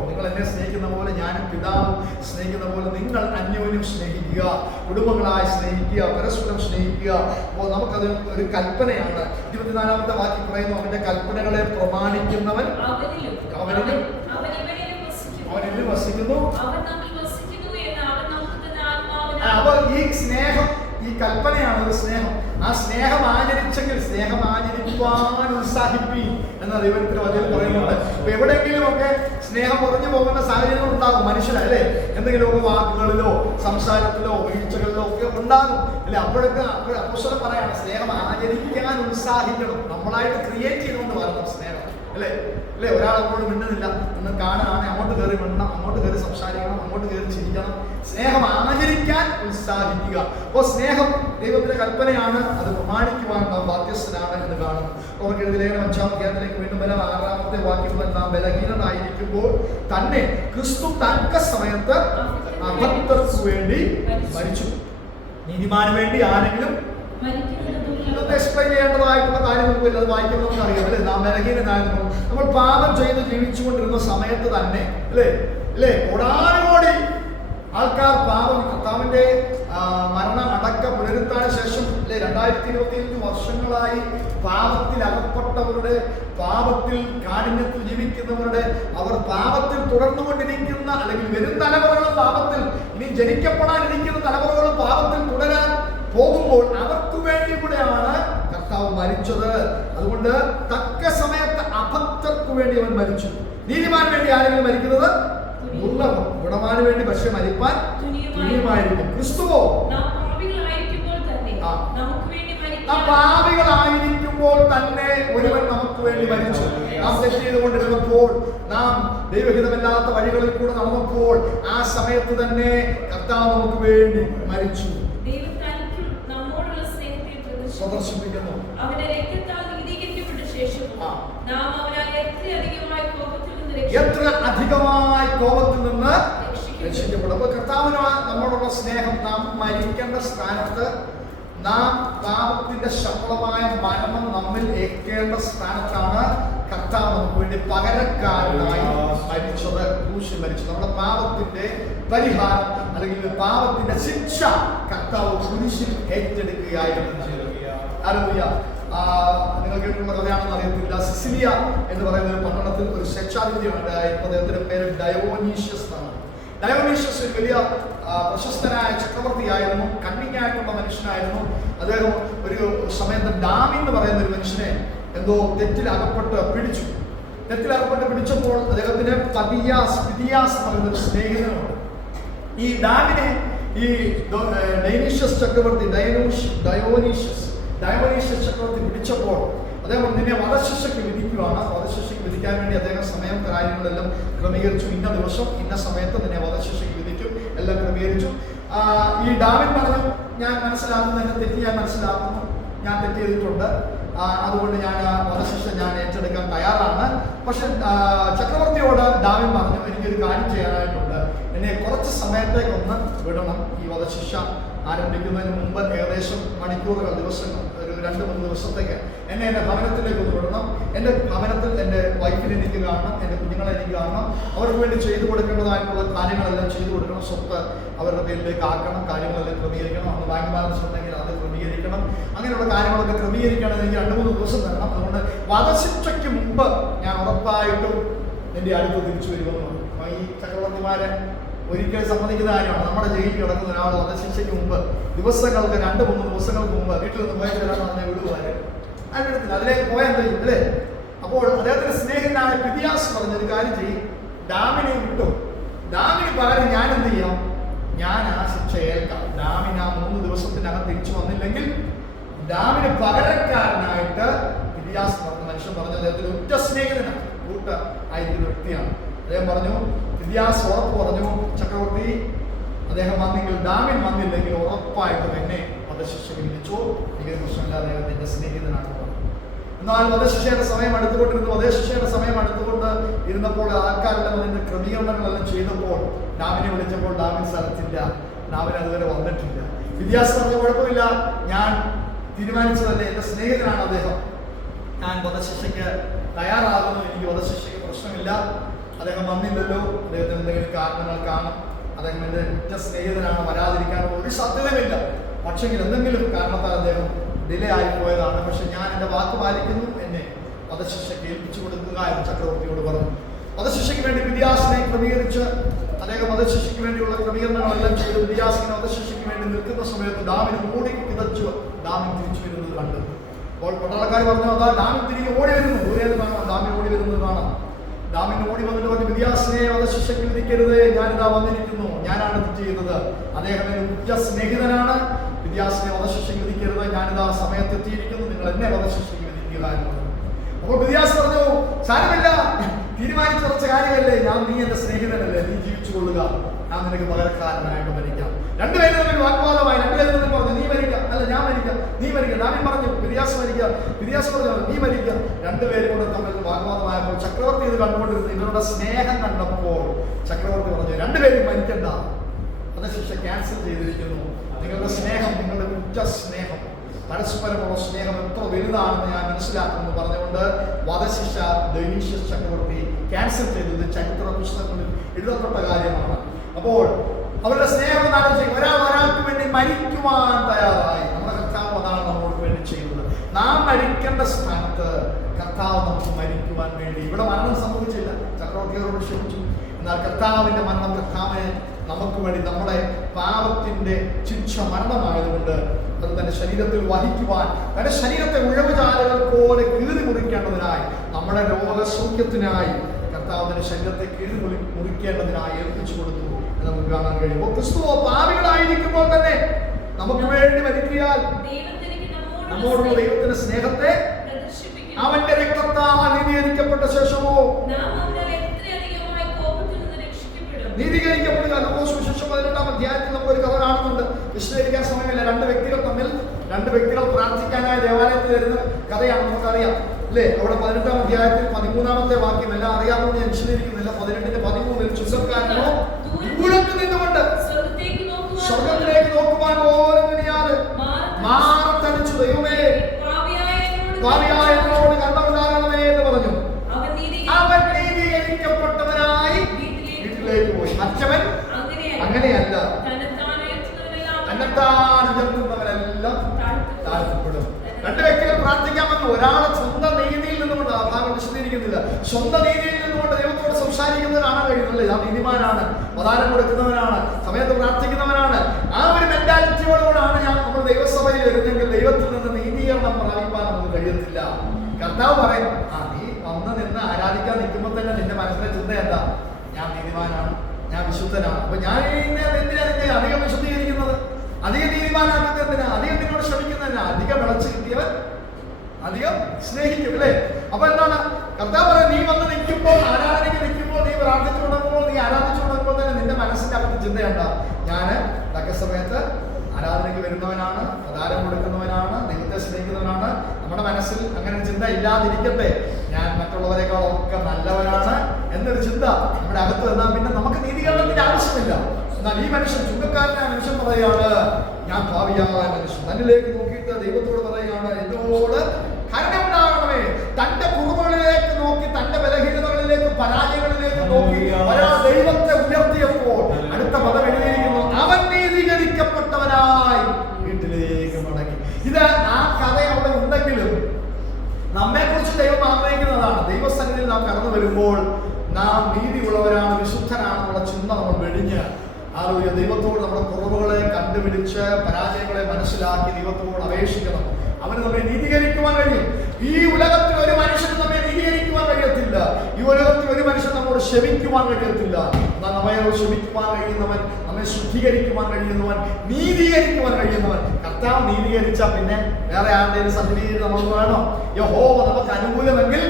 നിങ്ങൾ എന്നെ സ്നേഹിക്കുന്ന പോലെ ഞാനും പിതാവും സ്നേഹിക്കുന്ന പോലെ നിങ്ങൾ അന്യോന്യം സ്നേഹിക്കുക, കുടുംബങ്ങളായി സ്നേഹിക്കുക, പരസ്പരം സ്നേഹിക്കുക. അപ്പോൾ നമുക്കത് ഒരു കൽപ്പനയാണ്. 24-ാമത്തെ വാക്യം പറയുന്നു, അവന്റെ കൽപ്പനകളെ പ്രമാണിക്കുന്നവൻ അവനിൽ വസിക്കുന്നു. അപ്പൊ ഈ സ്നേഹം, ഈ കൽപ്പനയാണ് ഒരു സ്നേഹം. ആ സ്നേഹം ആചരിച്ചെങ്കിൽ സ്നേഹം ആചരിക്കുവാൻ ഉത്സാഹിപ്പി എന്ന ദൈവത്തിന്റെ വചനം പറയുന്നുണ്ട്. അപ്പൊ എവിടെയെങ്കിലും ഒക്കെ സ്നേഹം കുറഞ്ഞു പോകുന്ന സാഹചര്യങ്ങൾ ഉണ്ടാകും മനുഷ്യരല്ലേ, എന്തെങ്കിലുമൊക്കെ വാക്കുകളിലോ സംസാരത്തിലോ വീഴ്ചകളിലോ ഒക്കെ ഉണ്ടാകും അല്ലെ. അപ്പോഴൊക്കെ അപ്പോസ്തലൻ പറയാണ്, സ്നേഹം ആചരിക്കാൻ ഉത്സാഹിക്കണം. നമ്മളായിട്ട് ക്രിയേറ്റ് ചെയ്തുകൊണ്ട് വരണം സ്നേഹം അല്ലേ. ഒരാൾ അങ്ങോട്ട് മിണ്ടുന്നില്ല എന്ന് കാണുകയാണെങ്കിൽ അങ്ങോട്ട് കയറി മിണ്ടണം, അങ്ങോട്ട് കയറി സംസാരിക്കണം, അങ്ങോട്ട് കയറി ചിരിക്കണം. സ്നേഹം ആചരിക്കാൻ ഉത്സാഹിക്കുക. അപ്പോൾ സ്നേഹം ദൈവത്തിന്റെ കൽപ്പനയാണ്, അത് പ്രമാണിക്കുവാൻ നാം ബാധ്യസ്ഥനാണ് എന്ന് കാണുന്നു. ലേഖനം 5-ാം അധ്യായത്തിലേക്ക് വീണ്ടും വരാം. 6-ാമത്തെ വാക്യം, നാം ബലഹീനനായിരിക്കുമ്പോൾ തന്നെ ക്രിസ്തു തക്ക സമയത്ത് അബദ്ധർക്ക് വേണ്ടി മരിച്ചു. നീതിമാന് വേണ്ടി ആരെങ്കിലും എക്സ്പ്ലെയിൻ ചെയ്യേണ്ടതായിട്ടുള്ള കാര്യം നമുക്കില്ല, അത് വായിക്കുമ്പോൾ നമുക്ക് അറിയാം അല്ലേ. നാം ബലഹീനനായിരുന്നു, നമ്മൾ പാപം ചെയ്ത് ജീവിച്ചുകൊണ്ടിരുന്ന സമയത്ത് തന്നെ അല്ലേ കോടാനുകോടി ആൾക്കാർ പാപം, കർത്താവിന്റെ മരണം അടക്ക പുനരുത്ഥാന ശേഷം അല്ലെ 2025 വർഷങ്ങളായി പാപത്തിൽ അകപ്പെട്ടവരുടെ, പാപത്തിൽ കാഠിന്യത്തിൽ ജീവിക്കുന്നവരുടെ, അവർ പാപത്തിൽ തുടർന്നുകൊണ്ടിരിക്കുന്ന അല്ലെങ്കിൽ വരും തലമുറകളും പാപത്തിൽ, ഇനി ജനിക്കപ്പെടാനിരിക്കുന്ന തലമുറകളും പാപത്തിൽ തുടരാൻ പോകുമ്പോൾ അവർക്ക് വേണ്ടി കൂടെയാണ് കർത്താവ് മരിച്ചത്. അതുകൊണ്ട് തക്ക സമയത്ത് അബദ്ധർക്ക് വേണ്ടി അവൻ മരിച്ചു. നീതിമാന് വേണ്ടി ആരെങ്കിലും മരിക്കുന്നത് ദുർലഭം, ഗുണമാന് വേണ്ടി പക്ഷെ മരിപ്പാൻ തുനിയുമായിരിക്കും. ക്രിസ്തുവോ നാം പാപികളായിരിക്കുമ്പോൾ തന്നെ ഒരുവൻ നമുക്ക് വേണ്ടി മരിച്ചു. നാം തെറ്റ് ചെയ്തുകൊണ്ടിരുന്നപ്പോൾ, നാം ദൈവഹിതമല്ലാത്ത വഴികളിൽ കൂടെ നടന്നപ്പോൾ, ആ സമയത്ത് തന്നെ കർത്താവ് നമുക്ക് വേണ്ടി മരിച്ചു. പ്രദർശിപ്പിക്കുന്നു. എത്ര അധികമായി കോപത്തിൽ നിന്ന് രക്ഷിക്കപ്പെടും. അപ്പൊ കർത്താവിന് നമ്മോടുള്ള സ്നേഹം, നാം മരിക്കേണ്ട സ്ഥാനത്ത്, നാം പാപത്തിന്റെ ശമ്പളമായ മരണം നമ്മിൽ ഏൽക്കേണ്ട സ്ഥാനത്താണ് കർത്താവ് നമുക്ക് വേണ്ടി പകരക്കാരനായി മരിച്ചത്, ക്രൂശിൽ മരിച്ചത്. നമ്മുടെ പാപത്തിന്റെ പരിഹാരം അല്ലെങ്കിൽ പാപത്തിന്റെ ശിക്ഷ കർത്താവ് ക്രൂശിൽ ഏറ്റെടുക്കുകയായിരുന്നു ചെയ്തത്. ഹല്ലേലൂയ. നിങ്ങൾ കേട്ടിട്ടുള്ള കഥയാണെന്ന് അറിയത്തില്ല. സിസിലിയ എന്ന് പറയുന്ന ഒരു പട്ടണത്തിൽ ഒരു ശിക്ഷാവിധിയാണ് ഉണ്ടായിരുന്നത്. അദ്ദേഹത്തിന്റെ പേര് ഡയോനീഷ്യസ് എന്നാണ്. ഡയോനീഷ്യസ് ഒരു വലിയ പ്രശസ്തനായ ചക്രവർത്തിയായിരുന്നു, കണ്ണിങ്ങായിട്ടുള്ള മനുഷ്യനായിരുന്നു. അദ്ദേഹം ഒരു സമയത്ത് ഡാമി എന്ന് പറയുന്ന ഒരു മനുഷ്യനെ എന്തോ തെറ്റിലകപ്പെട്ട് പിടിച്ചപ്പോൾ അദ്ദേഹത്തിന് പതിയാസ് എന്ന് പറയുന്ന ഒരു സ്നേഹിതനുണ്ട്. ഈ ഡാമിനെ ഈ ഡയോനീഷ്യസ് ചക്രവർത്തി ചക്രവർത്തി പിടിച്ചപ്പോൾ അദ്ദേഹം നിന്നെ വധശിക്ഷയ്ക്ക് വിധിക്കുകയാണ്. വധശിക്ഷയ്ക്ക് വിധിക്കാൻ വേണ്ടി അദ്ദേഹം സമയം കാര്യങ്ങളെല്ലാം ക്രമീകരിച്ചു. ഇന്ന ദിവസം ഇന്ന സമയത്ത് നിന്നെ വധശിക്ഷയ്ക്ക് വിധിക്കും, എല്ലാം ക്രമീകരിച്ചു. ഈ ഡാവിൻ പറഞ്ഞു, ഞാൻ മനസ്സിലാക്കുന്നു, എന്റെ തെറ്റ് ഞാൻ മനസ്സിലാക്കുന്നു, ഞാൻ തെറ്റ് ചെയ്തിട്ടുണ്ട്, അതുകൊണ്ട് ഞാൻ വധശിക്ഷ ഞാൻ ഏറ്റെടുക്കാൻ തയ്യാറാണ്. പക്ഷെ ചക്രവർത്തിയോട് ഡാവിൻ പറഞ്ഞു, എനിക്കൊരു കാര്യം ചെയ്യാനായിട്ടുണ്ട്, എന്നെ കുറച്ച് സമയത്തേക്കൊന്ന് വിടണം. ഈ വധശിക്ഷ ആരംഭിക്കുന്നതിന് മുമ്പ് ഏകദേശം മണിക്കൂറുകൾ, ദിവസങ്ങൾ, ഒരു 2-3 ദിവസത്തേക്ക് എന്നെ എൻ്റെ ഭവനത്തിലേക്ക് ഒന്ന് വിടണം. എൻ്റെ ഭവനത്തിൽ എൻ്റെ വൈഫിനെ എനിക്ക് കാണണം, എൻ്റെ കുഞ്ഞുങ്ങളെ എനിക്ക് കാണണം. അവർക്ക് വേണ്ടി ചെയ്തു കൊടുക്കേണ്ടതായിട്ടുള്ള കാര്യങ്ങളെല്ലാം ചെയ്തു കൊടുക്കണം. സ്വത്ത് അവരുടെ പേരിലേക്ക് ആക്കണം, കാര്യങ്ങളെല്ലാം ക്രമീകരിക്കണം. അന്ന് ബാങ്ക് ബാലൻസ് ഉണ്ടെങ്കിൽ അത് ക്രമീകരിക്കണം. അങ്ങനെയുള്ള കാര്യങ്ങളൊക്കെ ക്രമീകരിക്കുകയാണെങ്കിൽ 2-3 ദിവസം തരണം. അതുകൊണ്ട് വധശിക്ഷയ്ക്ക് മുമ്പ് ഞാൻ ഉറപ്പായിട്ടും എൻ്റെ അടുത്ത് തിരിച്ചു വരുമെന്ന്. ഈ ചക്രവർത്തിമാരെ ഒരിക്കലും സമ്മതിക്കുന്ന കാര്യമാണ്. നമ്മുടെ ജയിലിൽ കിടക്കുന്ന ഒരാൾ വധശിക്ഷയ്ക്ക് മുമ്പ് ദിവസങ്ങൾക്ക് 2-3 ദിവസങ്ങൾക്ക് മുമ്പ് വീട്ടിൽ നിന്ന് പോയി തരാമെന്ന് പറഞ്ഞാൽ വിടുവാര് അതിനടുത്തില്ല. അതിലേക്ക് പോയാൽ എന്താ ചെയ്യും അല്ലേ? അപ്പോൾ അദ്ദേഹത്തിന്റെ സ്നേഹിതനായ പിതിയാസ് പറഞ്ഞൊരു കാര്യം ചെയ്യും, ഡാമിനെ വിട്ടു. ഡാമിന് പകരം ഞാൻ എന്ത് ചെയ്യാം? ഞാൻ ആ ശിക്ഷ ഏൽക്കാം. ഡാമിന് ആ 3 ദിവസത്തിനകം തിരിച്ചു വന്നില്ലെങ്കിൽ ഡാമിന് പകരക്കാരനായിട്ട് പിതിയാസ് പറഞ്ഞ മനുഷ്യൻ പറഞ്ഞു, അദ്ദേഹത്തിന് ഉറ്റ സ്നേഹിതനാണ്, കൂട്ട ആയിരിക്കുന്ന വ്യക്തിയാണ്. അദ്ദേഹം പറഞ്ഞു, പിതിയാസ് ഉറപ്പ് പറഞ്ഞു, ചക്രവർത്തി അദ്ദേഹം വന്നെങ്കിൽ, ഡാമിൻ വന്നില്ലെങ്കിൽ ഉറപ്പായിട്ടും എന്നെ വധശിക്ഷയ്ക്ക് വിധിച്ചു, എനിക്ക് പ്രശ്നമില്ലാതെ അദ്ദേഹത്തിന്റെ സ്നേഹിതനാണ്. എന്നാൽ വധശിക്ഷയുടെ സമയം അടുത്തുകൊണ്ട് ഇരുന്നപ്പോൾ ആൾക്കാരെല്ലാം അതിന്റെ ക്രമീകരണങ്ങളെല്ലാം ചെയ്തപ്പോൾ ഡാമിനെ വിളിച്ചപ്പോൾ ഡാമിൻ സ്ഥലത്തില്ല, ഡാമിൻ അതുവരെ വന്നിട്ടില്ല. പിതിയാസ് പറഞ്ഞ കുഴപ്പമില്ല, ഞാൻ തീരുമാനിച്ചതല്ലേ, എന്റെ സ്നേഹിതനാണ് അദ്ദേഹം, ഞാൻ വധശിക്ഷയ്ക്ക് തയ്യാറാകുന്നു, എനിക്ക് വധശിക്ഷയ്ക്ക് പ്രശ്നമില്ല. അദ്ദേഹം വന്നില്ലല്ലോ, അദ്ദേഹത്തിന് എന്തെങ്കിലും കാരണങ്ങൾ കാണും, അദ്ദേഹം എൻ്റെ ഉറ്റ സ്നേഹിതനാണ്, വരാതിരിക്കാനുള്ള ഒരു സാധ്യതയുമില്ല. പക്ഷെങ്കിൽ എന്തെങ്കിലും കാരണത്താൽ അദ്ദേഹം ഡിലേ ആയിപ്പോയതാണ്. പക്ഷെ ഞാൻ എൻ്റെ വാക്ക് പാലിക്കുന്നു, എന്നെ വധശിക്ഷയ്ക്ക് ഏൽപ്പിച്ചു കൊടുക്കുക എന്ന് ചക്രവർത്തിയോട് പറഞ്ഞു. വധശിക്ഷയ്ക്ക് വേണ്ടി പിതിയാസിനെ ക്രമീകരിച്ച് അദ്ദേഹം വധശിക്ഷയ്ക്ക് വേണ്ടിയുള്ള ക്രമീകരണങ്ങളെല്ലാം ചെയ്ത് പിതിയാസിനെ വധശിക്ഷയ്ക്ക് വേണ്ടി നിൽക്കുന്ന സമയത്ത് ഡാമിന് ഓടി കിതച്ചു ഡാമിൻ തിരിച്ചു വരുന്നത് കണ്ടു. അപ്പോൾ പട്ടാളക്കാർ പറഞ്ഞു, അതാ ഡാമിൻ തിരികെ ഓടി വരുന്നു, ദൂരെ കാണാം, ഡാമിൻ ഓടി വരുന്നത് കാണാം. ഡാമിൻ ഓടി വന്നിട്ട് പറഞ്ഞു, പിതിയാസിനെ വധശിക്ഷയ്ക്ക് വിധിക്കരുത്, ഞാനിതാ വന്നിരിക്കുന്നു, ഞാനാണ് തെറ്റ് ചെയ്യുന്നത്, അദ്ദേഹം എൻ്റെ ഉറ്റ സ്നേഹിതനാണ്, പിതിയാസിനെ വധശിക്ഷയ്ക്ക് വിധിക്കരുത്, ഞാനിതാ സമയത്തെത്തിയിരിക്കുന്നു, നിങ്ങൾ എന്നെ വധശിക്ഷയ്ക്ക് വിധിക്കുക എന്നത്. അപ്പോൾ പിതിയാസ് പറഞ്ഞു, സാരമില്ല, തീരുമാനിച്ചുറച്ച കാര്യമല്ലേ, നീ എൻ്റെ സ്നേഹിതനല്ലേ, നീ ജീവിച്ചു കൊള്ളുക, ഞാൻ നിനക്ക് പകരക്കാരനായിട്ട് മരിക്കാം. രണ്ടുപേരും തമ്മിൽ വാഗ്വാദമായി. രണ്ടുപേരും തമ്മിൽ പറഞ്ഞു, നീ മരിക്കാം, അല്ല ഞാൻ മരിക്കാം, നീ മരിക്കാം. ഡാമിൻ പറഞ്ഞു പിതിയാസ് മരിക്കാം, പിതിയാസ് പറഞ്ഞു നീ മരിക്കാം. രണ്ടുപേരും കൂടെ തമ്മിൽ വാഗ്വാദമായപ്പോൾ ചക്രവർത്തി ഇത് കണ്ടുകൊണ്ടിരുന്നു. ഇവരുടെ സ്നേഹം കണ്ടപ്പോൾ ചക്രവർത്തി പറഞ്ഞു, രണ്ടുപേരും മരിക്കണ്ട, വധശിക്ഷ ക്യാൻസൽ ചെയ്തിരിക്കുന്നു. നിങ്ങളുടെ സ്നേഹം, നിങ്ങളുടെ ഉറ്റ സ്നേഹം, പരസ്പരമുള്ള സ്നേഹം എത്ര വലുതാണെന്ന് ഞാൻ മനസ്സിലാക്കുന്നു പറഞ്ഞുകൊണ്ട് വധശിക്ഷ ഡയോനീഷ്യസ് ചക്രവർത്തി ക്യാൻസൽ ചെയ്തത് ചരിത്ര പുസ്തകങ്ങളിൽ എഴുതപ്പെട്ട കാര്യമാണ്. അപ്പോൾ അവരുടെ സ്നേഹം ആലോചിക്കും, ഒരാൾക്ക് വേണ്ടി മരിക്കുവാൻ തയ്യാറായി. നമ്മുടെ കർത്താവ് അതാണ് നമ്മൾക്ക് വേണ്ടി ചെയ്യുന്നത്. നാം മരിക്കേണ്ട സ്ഥാനത്ത് കർത്താവ് നമുക്ക് മരിക്കുവാൻ വേണ്ടി. ഇവിടെ മരണം സംഭവിച്ചില്ല, ചക്രവർത്തിയോട് ക്ഷമിച്ചു. എന്നാൽ കർത്താവിന്റെ മരണം, കർത്താവിനെ നമുക്ക് വേണ്ടി, നമ്മുടെ പാപത്തിന്റെ ശിക്ഷ മരണമായതുകൊണ്ട് അത് തന്റെ ശരീരത്തിൽ വഹിക്കുവാൻ, തന്റെ ശരീരത്തെ ഉഴവുചാലുകൾ പോലെ കീറി മുറിക്കേണ്ടതിനായി, നമ്മുടെ രോഗസൗഖ്യത്തിനായി കർത്താവിന്റെ ശരീരത്തെ കീറി മുറിക്കേണ്ടതിനായി ഏൽപ്പിച്ചു കൊടുത്തു എന്ന് നമുക്ക് കാണാൻ കഴിയും. ക്രിസ്തുവോ പാപികളായിരിക്കുമ്പോൾ തന്നെ നമുക്ക് വേണ്ടി മരിക്കാൻ നമ്മോടുള്ള ദൈവത്തിന്റെ സ്നേഹത്തെ അവന്റെ രക്തത്താൽ നീതീകരിക്കപ്പെട്ട ശേഷമോ നീതീകരിക്കപ്പെടുക. സുവിശേഷം 18-ാം അധ്യായത്തിൽ നമുക്ക് ഒരു കഥ കാണുന്നുണ്ട്. വിശദീകരിക്കാൻ സമയമില്ല. രണ്ട് വ്യക്തികൾ പ്രാർത്ഥിക്കാനായി ദേവാലയത്തിൽ വരുന്ന കഥയാണ്, നമുക്കറിയാം അല്ലേ? അവിടെ 18-ാം അധ്യായത്തിൽ 13-ാമത്തെ വാക്യം എല്ലാം അറിയാമെന്ന് ഞാൻ വിശദീകരിക്കുന്നില്ല. 18-ന്റെ 13 ചുങ്കക്കാരനോ ദൂരത്ത് നിന്നുകൊണ്ട് സ്വർഗത്തിലേക്ക് നോക്കുവാൻ പോലും കഴിയാതെ മാറത്തടിച്ചു, ദൈവമേ പാപിയായവനോട് കണ്ണുണ്ടാകണമേ എന്ന് പറഞ്ഞു. അവൻ നീതീകരിക്കപ്പെട്ടവനായി വീട്ടിലേക്ക് പോയി. മറ്റവൻ അങ്ങനെയല്ല, തന്നെത്താൻ ഉയർത്തുന്നവരെല്ലാം താഴ്ത്തപ്പെടും. രണ്ട് വ്യക്തികൾ പ്രാർത്ഥിക്കാമെന്ന് ഒരാളെ സ്വന്തം നീതിയിൽ നിന്നുകൊണ്ട്, ആ ഭാഗം വിശദീകരിക്കുന്നില്ല, സ്വന്തം നീതിയിൽ നിന്നുകൊണ്ട് ദൈവത്തോട് സംസാരിക്കുന്നത് കാണാൻ കഴിയുന്നില്ല. ആ നീതിമാനാണ്, പ്രധാനം കൊടുക്കുന്നവനാണ്, സമയത്ത് പ്രാർത്ഥിക്കുന്നവനാണ്. ആ ഒരു മെന്റാലിറ്റിയോടുകൂടാണ് നമ്മൾ ദൈവസഭയിൽ വരുന്നെങ്കിൽ ദൈവത്തിൽ നിന്ന് നീതീകരണം പ്രാപിക്കാൻ നമുക്ക് കഴിയത്തില്ല. കർത്താവ് പറയും, നീ വന്ന് നിന്ന് ആരാധിക്കാൻ നിൽക്കുമ്പോൾ തന്നെ നിന്റെ മനസ്സിലെ ചിന്ത എന്താ? ഞാൻ നീതിമാനാണ്, ഞാൻ വിശുദ്ധനാണ്. അപ്പൊ ഞാൻ എന്തിനാ നിന്നെ അധികം വിശുദ്ധീകരിക്കുന്നത്, അധികം നീതിമാനാക്കുന്നതിന്, അധികം നിന്നോട് ശ്രമിക്കുന്നതിന്? അധികം വിളച്ച് കിട്ടിയവൻ അധികം സ്നേഹിക്കും, അല്ലേ? അപ്പൊ എന്താണ് കർത്താവ് പറയുന്നത്? നീ വന്ന് നിൽക്കുമ്പോൾ, ആരാധനയ്ക്ക് നിൽക്കുമ്പോൾ, നീ പ്രാർത്ഥിച്ചു തുടങ്ങുമ്പോൾ, നീ ആരാധിച്ചു തുടങ്ങുമ്പോൾ തന്നെ നിന്റെ മനസ്സിന്റെ അകത്ത് ചിന്തയുണ്ടാ, ഞാന് തക്ക സമയത്ത് ആരാധനയ്ക്ക് വരുന്നവനാണ്, പ്രധാനം കൊടുക്കുന്നവനാണ്, ദൈവത്തെ സ്നേഹിക്കുന്നവനാണ്. നമ്മുടെ മനസ്സിൽ അങ്ങനെ ചിന്ത ഇല്ലാതിരിക്കട്ടെ. ഞാൻ മറ്റുള്ളവരെക്കാളൊക്കെ നല്ലവനാണ് എന്നൊരു ചിന്ത നമ്മുടെ അകത്ത് വന്നാൽ പിന്നെ നമുക്ക് നീതീകരണത്തിന്റെ ആവശ്യമില്ല. എന്നാൽ ഈ മനുഷ്യൻ, ചുങ്കക്കാരനായ മനുഷ്യൻ പറയുകയാണ്, ഞാൻ ഭാവിയായ മനുഷ്യൻ തന്നിലേക്ക് നോക്കിയിട്ട് ദൈവത്തോട് പറയുകയാണ്, എന്നോട് കരുണയുണ്ടാകണമേ. തന്റെ കുറവുകളിലേക്ക് നോക്കി, തന്റെ ബലഹീനതകളിലേക്ക്, പരാജയങ്ങളിലേക്ക് നോക്കി ഒരാൾ ദൈവത്തെ ഉയർത്തിയപ്പോൾ അടുത്ത പദം എഴുതിയിരിക്കുന്നു, അവൻ നീതീകരിക്കപ്പെട്ടവനായി വീട്ടിലേക്ക് മടങ്ങി. ഇത് ആ കഥ അവിടെ ഉണ്ടെങ്കിലും നമ്മെ കുറിച്ച് ദൈവം ആഗ്രഹിക്കുന്നതാണ്. ദൈവസന്നിധിയിൽ നാം കടന്നു വരുമ്പോൾ നാം നീതിയുള്ളവരാണ്, വിശുദ്ധനാണെന്നുള്ള ചിന്ത നമ്മൾ വെടിഞ്ഞ് ദൈവത്തോട് നമ്മുടെ കുറവുകളെ കണ്ടുപിടിച്ച്, പരാജയങ്ങളെ മനസ്സിലാക്കി ദൈവത്തോട് അപേക്ഷിക്കണം. അവന് നമ്മെ നീതീകരിക്കുവാൻ കഴിയും. ഈ ഉലകത്തിൽ ഒരു മനുഷ്യന് നമ്മെ നീതീകരിക്കുവാൻ കഴിയത്തില്ല. ഈ ഉലകത്തിൽ ഒരു മനുഷ്യൻ നമ്മോട് ക്ഷമിക്കുവാൻ കഴിയത്തില്ല. എന്നാൽ നമ്മെ ക്ഷമിക്കുവാൻ കഴിയുന്നവൻ, നമ്മെ ശുദ്ധീകരിക്കുവാൻ കഴിയുന്നവൻ, നീതീകരിക്കുവാൻ കഴിയുന്നവൻ. കർത്താവ് നീതീകരിച്ചാൽ പിന്നെ വേറെ ആരുടെയും സർട്ടിഫിക്കറ്റ് നമുക്ക് വേണോ? യഹോവ നമുക്ക് അനുകൂലമെങ്കിൽ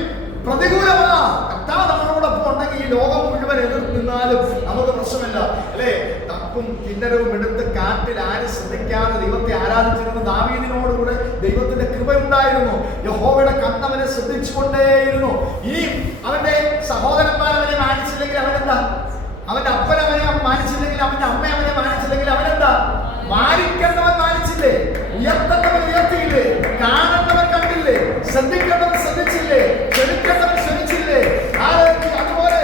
പ്രതികൂലമാ. കർത്താവ് നമ്മളോടൊപ്പം ഉണ്ടെങ്കിൽ ഈ ലോകം മുഴുവൻ എതിർത്ത് നിന്നാലും നമുക്ക് പ്രശ്നമില്ല, അല്ലേ? തപ്പും കിന്നരവും എടുത്ത് കാട്ടിൽ ആരും ശ്രദ്ധിക്കാതെ ദൈവത്തെ ആരാധിച്ചിരുന്ന ദാവീദിനോടുകൂടെ ദൈവത്തിന്റെ കൃപയുണ്ടായിരുന്നു. യഹോവയുടെ കണ്ണവനെ ശ്രദ്ധിച്ചുകൊണ്ടേയിരുന്നു. ഇനി അവന്റെ സഹോദരന്മാർ അവനെ മാനിച്ചില്ലെങ്കിൽ അവനെന്താ? അവന്റെ അപ്പൻ അവനെ മാനിച്ചില്ലെങ്കിൽ, അവന്റെ അമ്മ അവനെ മാനിച്ചില്ലെങ്കിൽ അവനെന്താ? മാനിക്കേണ്ടവൻ മാനിച്ചില്ലേ? ഉയർത്തേണ്ടവൻ ഉയർത്തിയില്ലേ? കാണേണ്ടവൻ കണ്ടില്ലേ? ശ്രദ്ധിക്കേണ്ടവൻ ശ്രദ്ധിച്ചില്ലേ? ക്ഷമിക്കേണ്ടവൻ ക്ഷമിച്ചില്ലേ? അതുപോലെ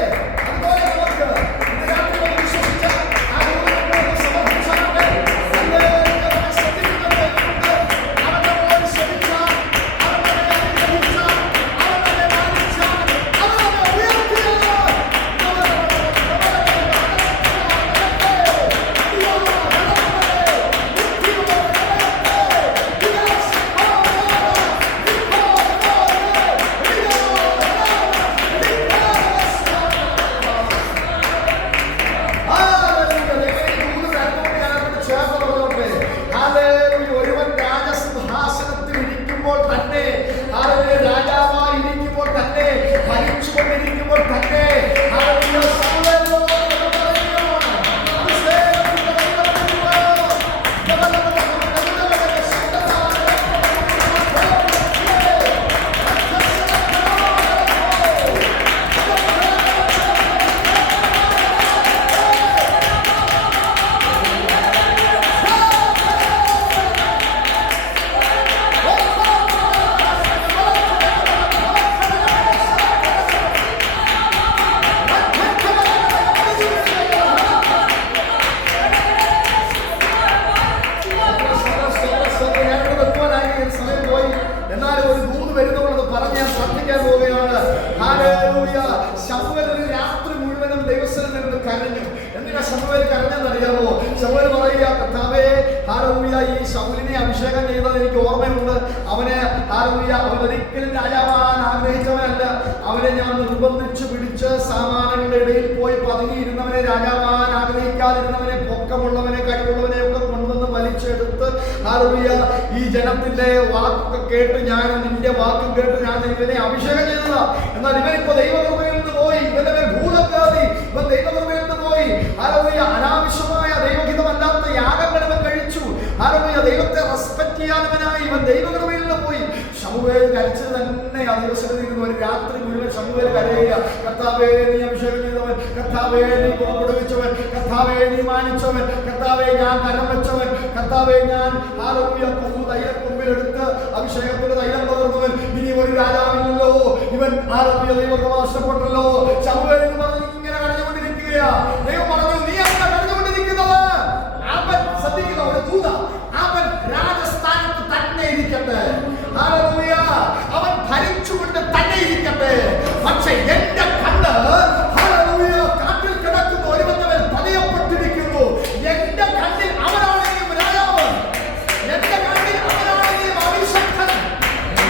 നമുക്ക് കരഞ്ഞു. എന്തിനാ ശമൂവേൽ കരഞ്ഞെന്നറിയാമോ? ശമൂവേൽ പറയുക, കർത്താവേ ഹല്ലേലൂയ, ഈ ശൗലിനെ അഭിഷേകം ചെയ്തത് എനിക്ക് ഓർമ്മയുണ്ട്. അവൻ ഒരിക്കലും രാജാവാൻ ആഗ്രഹിച്ചവനല്ല. അവനെ ഞാൻ നിർബന്ധിച്ചു പിടിച്ച് സാമാനങ്ങളുടെ ഇടയിൽ പോയി പതുങ്ങിയിരുന്നവനെ, രാജാവാൻ ആഗ്രഹിക്കാതിരുന്നവനെ, പൊക്കമുള്ളവനെ, കഴിവുള്ളവനെ ഒക്കെ കൊണ്ടുവന്ന് വലിച്ചെടുത്ത് ഹല്ലേലൂയ ഈ ജനത്തിന്റെ വാക്ക് കേട്ട് ഞാൻ നിന്റെ വാക്കും കേട്ട് ഞാൻ ഇവനെ അഭിഷേകം ചെയ്തതാ. എന്നാൽ ഇവനിപ്പോ ദൈവകൃപയിൽ നിന്ന് പോയി, ഇവന്റെ മേൽ ഭൂതം കയറി, ഇവൻ ദൈവകൃപയിൽ നിന്ന് പോയി. ഹല്ലേലൂയ. അനാവശ്യമായ ദൈവഹിതമല്ലാത്ത യാഗങ്ങൾ ഇവൻ കഴിച്ചു. ഹല്ലേലൂയ. ദൈവത്തെ റെസ്പെക്ട് ചെയ്യാനവനായി ഇവൻ ദൈവകൃപയിൽ നിന്ന് പോയി. ശമൂവേൽ കരച്ചത് തന്നെ ആ ദിവസത്തിലിരുന്നു. ഒരു രാത്രി മുഴുവൻ ശമൂവേൽ കരയുക. കർത്താവേ നീ അഭിഷേകം ചെയ്തവൻ, കർത്താവേ നീ പുറപ്പെടുവിച്ചവൻ, കർത്താവേ നീ മാനിച്ചവൻ, കർത്താവേ ഞാൻ കരം വെച്ചവൻ, കർത്താവേ ഞാൻ തൈലക്കൊമ്പിലെടുത്ത് അഭിഷേകത്തിന് തൈലം പകർന്നവൻ. ഇനി ഒരു രാജാവില്ലല്ലോ, ഇവൻ ദൈവം നഷ്ടപ്പെട്ടല്ലോ. ശമൂവേൽ പറഞ്ഞു ഇങ്ങനെ കരഞ്ഞുകൊണ്ടിരിക്കുകയാ. ദൈവം പറഞ്ഞു നീ അങ്ങനെ കരഞ്ഞുകൊണ്ടിരിക്കുന്നത് അവൻ ശ്രദ്ധിക്കുക, ഒരു ദൂത അവൻ രാജസ്ഥാനത്ത് തന്നെ ഇരിക്കട്ടെ. ഹല്ലേലൂയ. അവൻ ഭരിച്ചുകൊണ്ട് തന്നെ ഇരിക്കട്ടെ. പക്ഷെ എന്റെ കണ്ണ് ഹല്ലേലൂയ കാട്ടിൽ കിടക്കുന്ന ഒരുവൻ തലയപ്പെട്ടിരിക്കുന്നു. എന്റെ കണ്ണിൽ അവനാണെങ്കിലും രാജാവ്, എന്റെ കണ്ണിൽ അവനാണെങ്കിലും അഭിഷക്തൻ,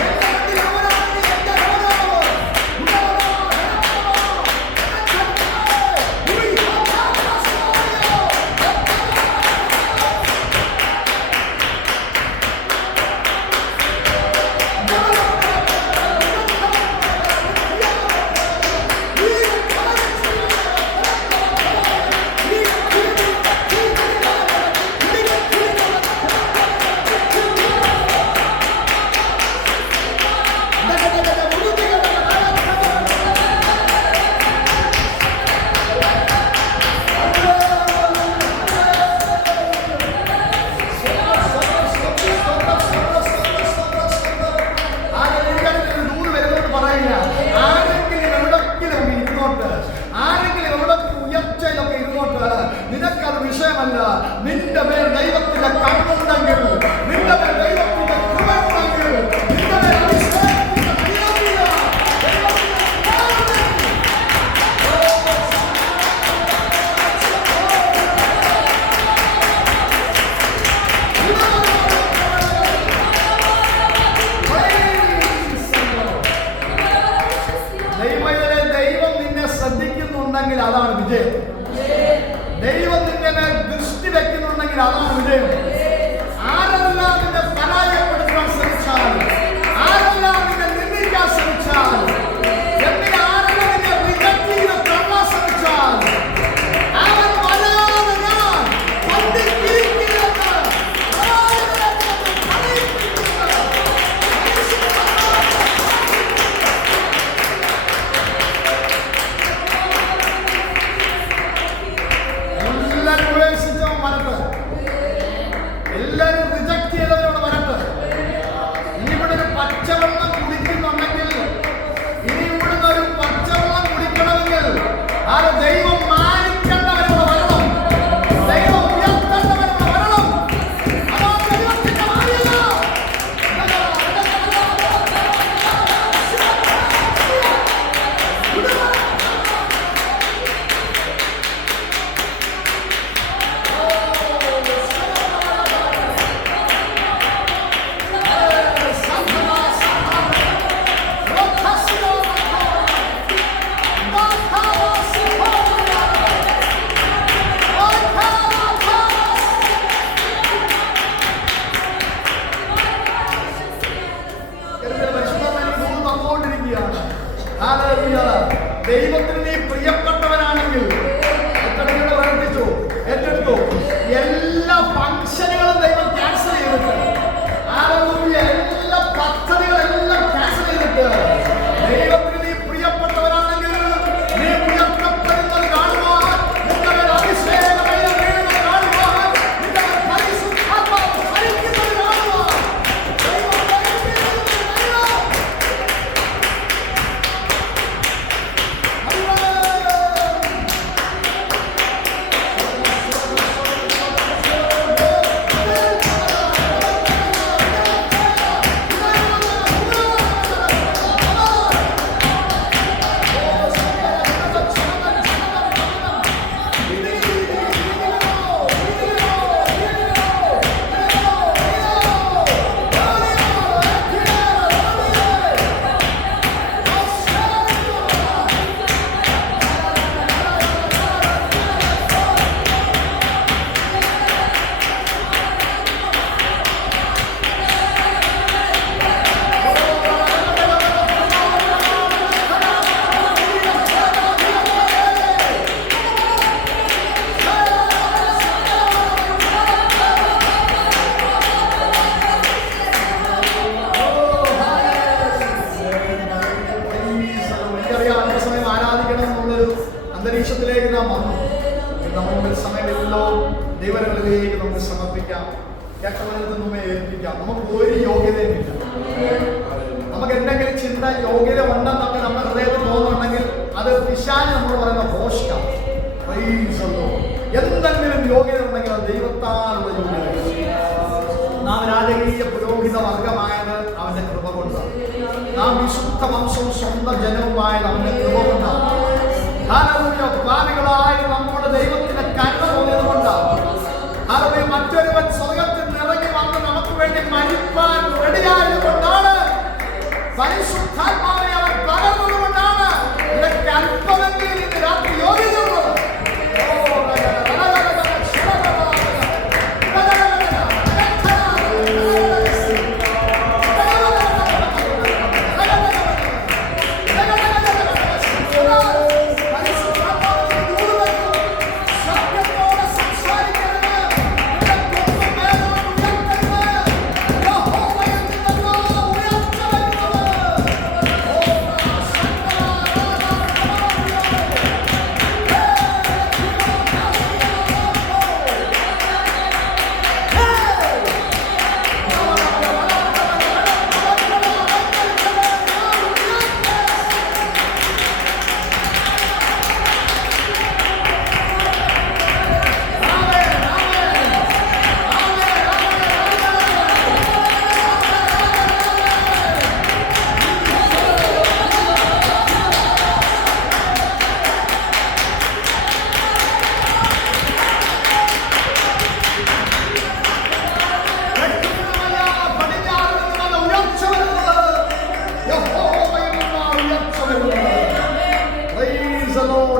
എന്റെ കണ്ണിൽ അവനാണെങ്കിലും എന്റെ രാജാവ്. നിനക്കത് വിഷയമല്ല. നിന്റെ മേൽ ദൈവത്തിന്റെ കണ്ണുണ്ടെങ്കിൽ, നിന്റെ മേൽ ദൈവത്തിന്റെ കൃപയുണ്ടെങ്കിൽ, നിന്റെ മേൽ അഭിഷേകത്തിന്റെ ഹല്ലേലൂയ ദൈവം നിന്നെ ശ്രദ്ധിക്കുന്നുണ്ടെങ്കിൽ അതാണ് വിജയം. ദൈവം നിന്റെ മേൽ ദൃഷ്ടി വെക്കുന്നുണ്ടെങ്കിൽ അതാണ് വിജയം. ആരെല്ലാം നിന്നെ പരാജയപ്പെടുത്താൻ ശ്രമിച്ചാൽ, ആരെല്ലാം നിന്നെ നിന്ദിക്കാൻ ശ്രമിച്ചാൽ, എന്തിന് ആരെല്ലാം നിന്നെ റിജക്ട് ചെയ്ത് തള്ളാൻ ശ്രമിച്ചാൽ, അവൻ വരാതെ ഞാൻ പന്തിക്കിരിക്കില്ലെന്ന് നിമിഷത്തിലേക്ക് നാം വന്നു. നമ്മുടെ സമയമില്ലല്ലോ. ദൈവങ്ങളിലേക്ക് നമുക്ക് സമർപ്പിക്കാം. കേട്ടവനത്തിൽ നമ്മെ ഏൽപ്പിക്കാം. നമുക്ക് ഒരു യോഗ്യതയുമില്ല. നമുക്ക് എന്തെങ്കിലും ചിന്ത യോഗ്യത ഉണ്ടെന്നൊക്കെ നമ്മുടെ ഹൃദയത്തിൽ തോന്നുന്നുണ്ടെങ്കിൽ അത് പിശാച് നമ്മൾ പറയുന്ന ഭോഷ്കാണ്. എന്തെങ്കിലും യോഗ്യത ഉണ്ടെങ്കിൽ അത് ദൈവത്താലുള്ള യോഗ്യത. നാം രാജകീയ പുരോഹിത വർഗമായത് അവന്റെ കൃപ കൊണ്ടാണ്. നാം വിശുദ്ധ വംശവും സ്വന്തം ജനവുമായത് അവന്റെ കൃപ കൊണ്ടാണ്. പാപികളായ നമ്മുടെ ദൈവത്തിന്റെ കരുണ തോന്നിയത് കൊണ്ടാണ്. മറ്റൊരുവൻ സ്വർഗത്തിൽ നിറങ്ങി വന്ന് നമുക്ക് വേണ്ടി മരിപ്പാൻ റെഡിയായത് കൊണ്ടാണ്. പരിശുദ്ധാത്മാവിനെ അവൻ പകർന്നത് കൊണ്ടാണ് നിനക്ക് അല്പമെങ്കിലും ഇന്ന് രാത്രി യോഗ്യതയുള്ളത്.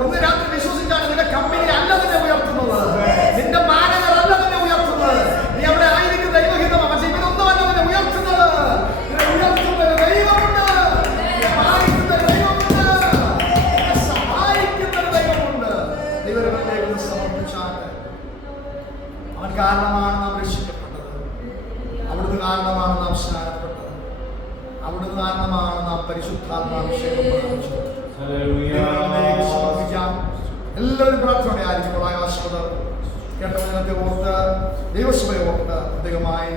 ഇന്ന് രാത്രി വിശ്വസിച്ചാണ് നിന്റെ കമ്പനി അല്ല നിന്നെ ഉയർത്തുന്നത്, നിന്റെ മാനേജർ അല്ല നിന്നെ ഉയർത്തുന്നത്, നീ അവിടെ ആയിരിക്കും ദൈവഹിതമാണ്. പക്ഷെ ഇവരൊന്നുമല്ല നിന്നെ ഉയർത്തുന്നത്. ഉയർത്തുന്ന ദൈവമുണ്ട്, സഹായിക്കുന്ന ദൈവമുണ്ട്, സഹായിക്കുന്ന ദൈവമുണ്ട്. ദൈവത്തിലേക്ക് സമർപ്പിച്ചാണ്. അവൻ കാരണമാണ് നാം രക്ഷിക്കപ്പെട്ടത്. അവിടുന്ന് കാരണമാണ് നാം സ്നാനപ്പെട്ടത്. അവിടുന്ന് കാരണമാണ് നാം പരിശുദ്ധാത്മാഭിഷേകം പ്രാപിച്ചത്. എല്ലാവരും പ്രാർത്ഥനയോടെ ആയിരിക്കും. ആശ്രത കേട്ട ഓർത്ത് ദൈവസഭയെ ഓർത്ത് പ്രത്യേകമായി